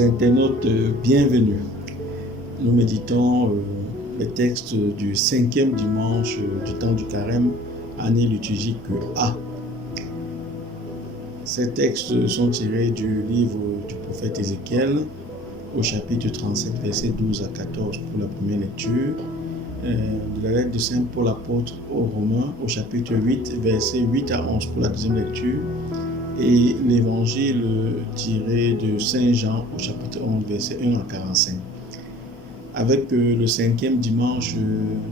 Chers internautes, bienvenue. Nous méditons les textes du 5e dimanche du temps du carême, année liturgique A. Ces textes sont tirés du livre du prophète Ézéchiel, au chapitre 37, versets 12 à 14 pour la première lecture, de la lettre de Saint Paul apôtre aux Romains, au chapitre 8, versets 8 à 11 pour la deuxième lecture, et l'évangile tiré de Saint Jean au chapitre 11, verset 1 à 45. Avec le 5e dimanche,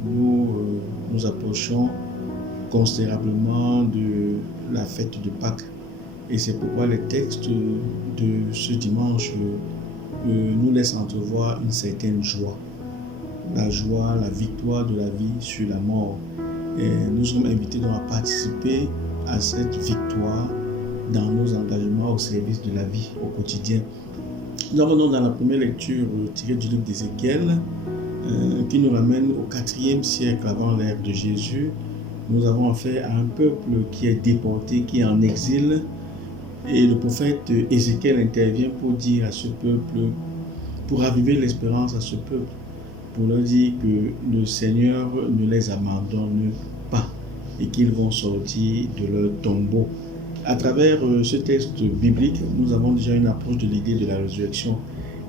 nous approchons considérablement de la fête de Pâques. Et c'est pourquoi les textes de ce dimanche nous laissent entrevoir une certaine joie. La joie, la victoire de la vie sur la mort. Et nous sommes invités donc à participer à cette victoire dans nos engagements au service de la vie au quotidien. Nous avons donc dans la première lecture tirée du livre d'Ézéchiel qui nous ramène au 4e siècle avant l'ère de Jésus. Nous avons affaire à un peuple qui est déporté, qui est en exil, et le prophète Ézéchiel intervient pour dire à ce peuple, pour raviver l'espérance à ce peuple, pour leur dire que le Seigneur ne les abandonne pas et qu'ils vont sortir de leur tombeau. À travers ce texte biblique, nous avons déjà une approche de l'idée de la résurrection.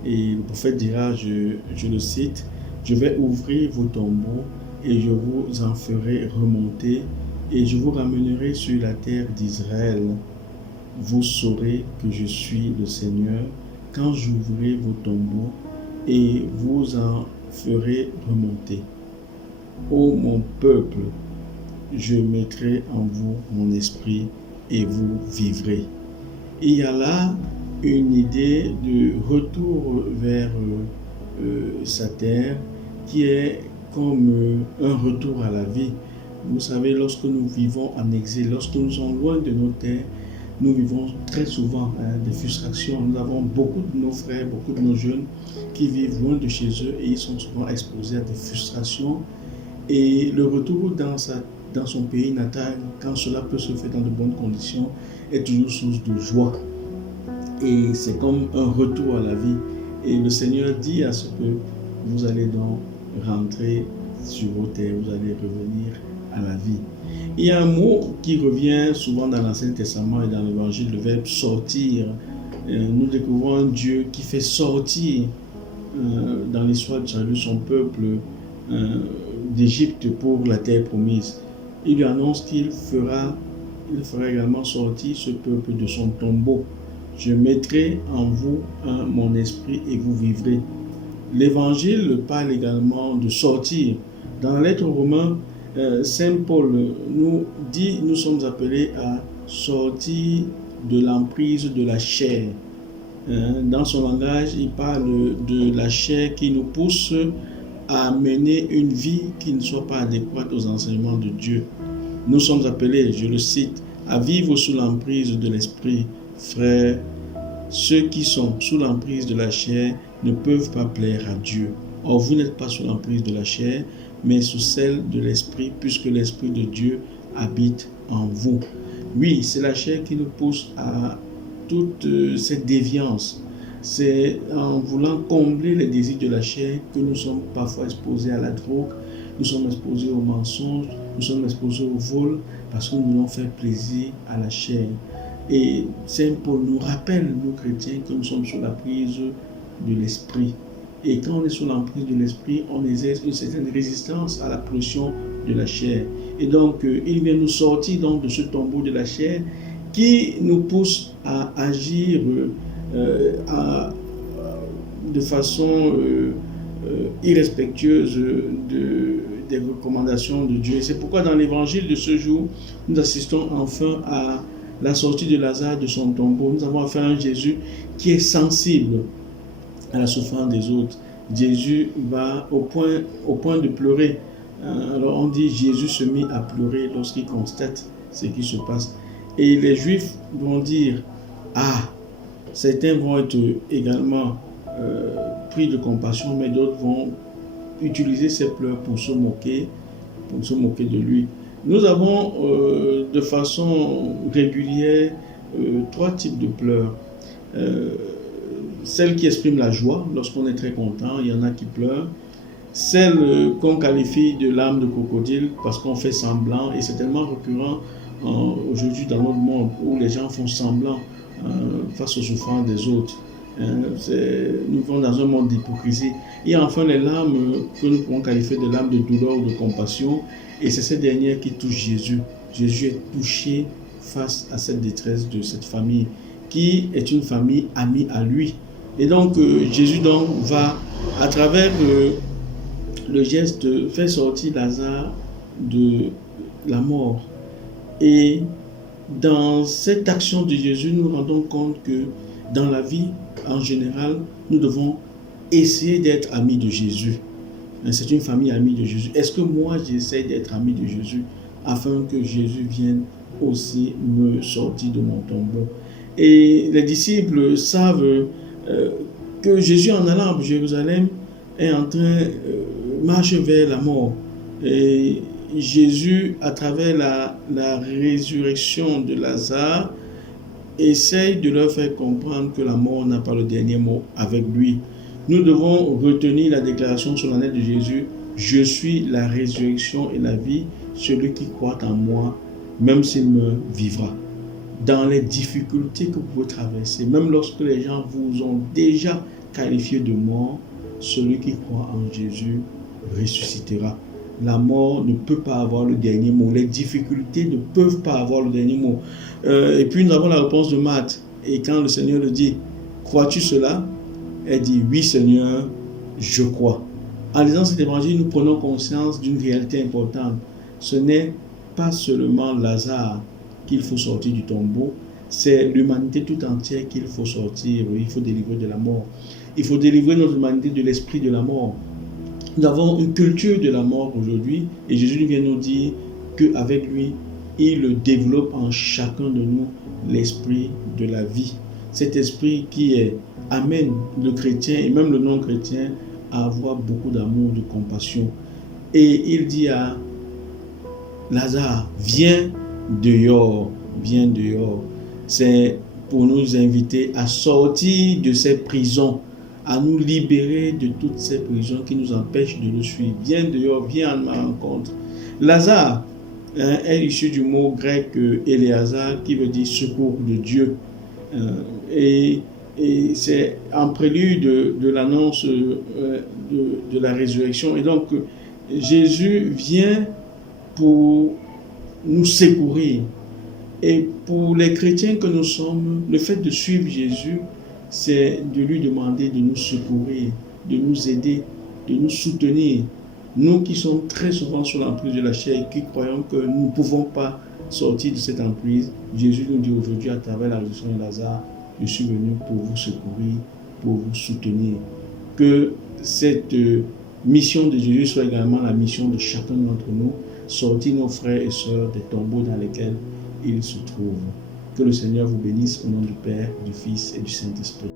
Et le prophète dira, je le cite, « Je vais ouvrir vos tombeaux et je vous en ferai remonter et je vous ramènerai sur la terre d'Israël. Vous saurez que je suis le Seigneur quand j'ouvrirai vos tombeaux et vous en ferai remonter. Ô mon peuple, je mettrai en vous mon esprit et vous vivrez. » Il y a là une idée de retour vers sa terre qui est comme un retour à la vie. Vous savez, lorsque nous vivons en exil, lorsque nous sommes loin de nos terres, nous vivons très souvent des frustrations. Nous avons beaucoup de nos frères, beaucoup de nos jeunes qui vivent loin de chez eux et ils sont souvent exposés à des frustrations. Et le retour dans son pays natal, quand cela peut se faire dans de bonnes conditions, est toujours source de joie. Et c'est comme un retour à la vie. Et le Seigneur dit à ce peuple, vous allez donc rentrer sur vos terres, vous allez revenir à la vie. Il y a un mot qui revient souvent dans l'Ancien Testament et dans l'Évangile, le verbe sortir. Nous découvrons un Dieu qui fait sortir dans l'histoire de salut son peuple d'Égypte pour la terre promise. Il lui annonce qu'il fera également sortir ce peuple de son tombeau. Je mettrai en vous mon esprit et vous vivrez. L'Évangile parle également de sortir. Dans la lettre aux Romains, Saint Paul nous dit, nous sommes appelés à sortir de l'emprise de la chair. Dans son langage, il parle de la chair qui nous pousse à mener une vie qui ne soit pas adéquate aux enseignements de Dieu. Nous sommes appelés, je le cite, à vivre sous l'emprise de l'esprit. Frères, ceux qui sont sous l'emprise de la chair ne peuvent pas plaire à Dieu. Or, vous n'êtes pas sous l'emprise de la chair, mais sous celle de l'esprit, puisque l'esprit de Dieu habite en vous. Oui, c'est la chair qui nous pousse à toute cette déviance. C'est en voulant combler les désirs de la chair que nous sommes parfois exposés à la drogue, nous sommes exposés au mensonge, nous sommes exposés au vol, parce que nous voulons faire plaisir à la chair. Et Saint Paul nous rappelle, nous chrétiens, que nous sommes sous la prise de l'esprit. Et quand on est sous l'emprise de l'esprit, on exerce une certaine résistance à la pression de la chair. Et donc, il vient nous sortir donc de ce tombeau de la chair qui nous pousse à agir de façon irrespectueuse des recommandations de Dieu. Et c'est pourquoi dans l'évangile de ce jour, nous assistons enfin à la sortie de Lazare de son tombeau. Nous avons affaire à un Jésus qui est sensible à la souffrance des autres. Jésus va au point de pleurer. Alors on dit Jésus se mit à pleurer lorsqu'il constate ce qui se passe. Et les Juifs vont dire, certains vont être également pris de compassion, mais d'autres vont utiliser ces pleurs pour se moquer de lui. Nous avons de façon régulière 3 types de pleurs. celles qui expriment la joie lorsqu'on est très content, il y en a qui pleurent. Celles qu'on qualifie de larmes de crocodile parce qu'on fait semblant, et c'est tellement récurrent aujourd'hui dans notre monde où les gens font semblant face aux souffrances des autres. Nous vivons dans un monde d'hypocrisie. Et enfin les larmes que nous pouvons qualifier de larmes de douleur ou de compassion, et c'est ces dernières qui touchent Jésus. Jésus est touché face à cette détresse de cette famille qui est une famille amie à lui. Et donc Jésus va à travers le geste faire sortir Lazare de la mort. Et dans cette action de Jésus, nous nous rendons compte que dans la vie, en général, nous devons essayer d'être amis de Jésus. C'est une famille amie de Jésus. Est-ce que moi, j'essaie d'être ami de Jésus afin que Jésus vienne aussi me sortir de mon tombeau? Et les disciples savent que Jésus, en allant à Jérusalem, est en train marche vers la mort. Et Jésus, à travers la résurrection de Lazare, essaye de leur faire comprendre que la mort n'a pas le dernier mot avec lui. Nous devons retenir la déclaration solennelle de Jésus: je suis la résurrection et la vie, celui qui croit en moi, même s'il meurt, vivra. Dans les difficultés que vous pouvez traverser, même lorsque les gens vous ont déjà qualifié de mort, celui qui croit en Jésus ressuscitera. La mort ne peut pas avoir le dernier mot. Les difficultés ne peuvent pas avoir le dernier mot. Et puis nous avons la réponse de Marthe. Et quand le Seigneur le dit: crois-tu cela? Elle dit: oui Seigneur, je crois. En lisant cet évangile, nous prenons conscience d'une réalité importante. Ce n'est pas seulement Lazare qu'il faut sortir du tombeau, c'est l'humanité tout entière qu'il faut sortir. Il faut délivrer de la mort. Il faut délivrer notre humanité de l'esprit de la mort. Nous avons une culture de la mort aujourd'hui, et Jésus vient nous dire qu'avec lui, il développe en chacun de nous l'esprit de la vie. Cet esprit qui amène le chrétien et même le non-chrétien à avoir beaucoup d'amour, de compassion. Et il dit à Lazare: viens dehors, viens dehors. C'est pour nous inviter à sortir de ces prisons, à nous libérer de toutes ces prisons qui nous empêchent de le suivre. Viens dehors, viens à ma rencontre. Lazare est issu du mot grec Éléazar, qui veut dire secours de Dieu. Et c'est en prélude de l'annonce de la résurrection. Et donc, Jésus vient pour nous secourir. Et pour les chrétiens que nous sommes, le fait de suivre Jésus, c'est de lui demander de nous secourir, de nous aider, de nous soutenir. Nous qui sommes très souvent sous l'emprise de la chair et qui croyons que nous ne pouvons pas sortir de cette emprise, Jésus nous dit aujourd'hui à travers la résurrection de Lazare: je suis venu pour vous secourir, pour vous soutenir. Que cette mission de Jésus soit également la mission de chacun d'entre nous, sortir nos frères et sœurs des tombeaux dans lesquels ils se trouvent. Que le Seigneur vous bénisse au nom du Père, du Fils et du Saint-Esprit.